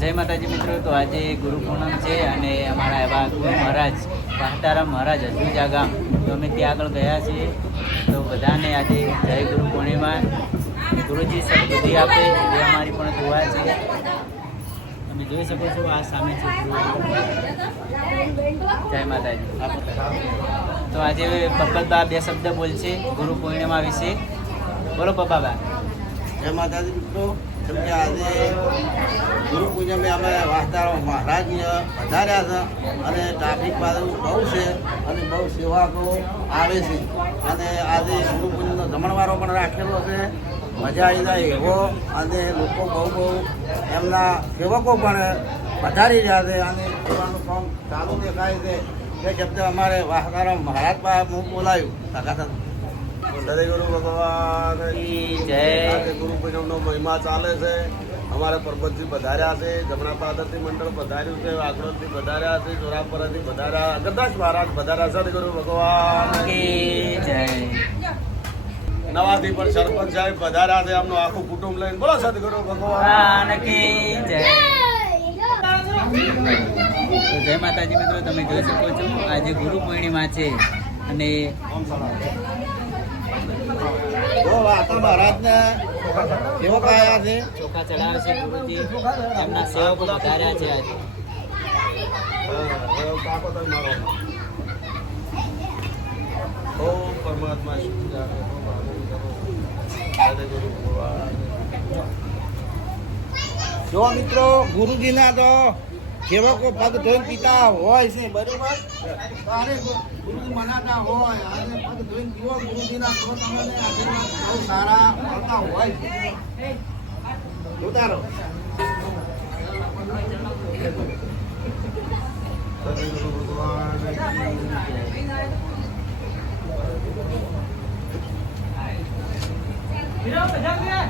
જય માતાજી મિત્રો, તો આજે ગુરુ પૂનમ છે અને અમારા એવા ગુરુ મહારાજ વાહતારામ મહારાજ હજુજા ગામ, તો અમે ત્યાં આગળ ગયા છીએ. તો બધાને આજે જય ગુરુ પૂર્ણિમા. ગુરુજી સદબુદ્ધિ આપે એ અમારી પણ દુઆ છે. તમે જોઈ શકો છો આ સામે છે. જય માતાજી. તો આજે પપ્પાબા બે શબ્દ બોલશે ગુરુ પૂર્ણિમા વિશે. બોલો પપ્પાબા. જય માતાજી મિત્રો, કેમ કે આજે ગુરુ પૂજમે અમે વાહતારામ મહારાજ વધાર્યા છે અને ટ્રાફિક પાછું બહુ છે અને બહુ સેવકો આવે છે અને આજે ગુરુ પૂજનનો જમણવારો પણ રાખેલો છે. મજા આવી જાય એવો અને લોકો બહુ એમના સેવકો પણ વધારી રહ્યા છે અને સેવાનું કામ ચાલુ દેખાય છે. એ શબ્દ અમારે વાહતારામ મહારાજ પાસે હું બોલાયું કાકા સદગુરુ ભગવાન જય. ગુરુ પૂજનનો મહિમા ચાલે છે. અમારે પરબતજી પધાર્યા છે, જમણા પાદરથી મંડળ પધાર્યું છે, વાગડોદથી પધાર્યા છે, ચોરાપરાથી પધાર્યા, અગરદાસ મહારાજ પધાર્યા. સદગુરુ ભગવાન જય. નવાથી પણ સરપંચ સાહેબ પધાર્યા છે, આમનું આખું કુટુંબ લઈને. બોલો સદગુરુ ભગવાન જય. તો જય માતાજી મિત્રો, તમે જોઈ શકો છો આજે ગુરુ પૂર્ણિમા છે અને વાહતા મહારાજને સેવક આવ્યા છે. ચોખા ચડાવે છે ગુરુજી, એમના સેવકો વધાર્યા છે આજે. ઓમ પરમાત્મા સદગુરુ ભગવાન. જો મિત્રો, ગુરુજીના તો સેવકો પગ ધોઈને પીતા હોય છે, બરોબર. અને ગુરુજી મનાતા હોય અને પગ ધોઈને પીવો ગુરુજીના, તો તમને આશીર્વાદ બહુ સારા મળતા હોય છે. ઉતારો. સદગુરુ ભગવાન વિરામ બધા ગયા.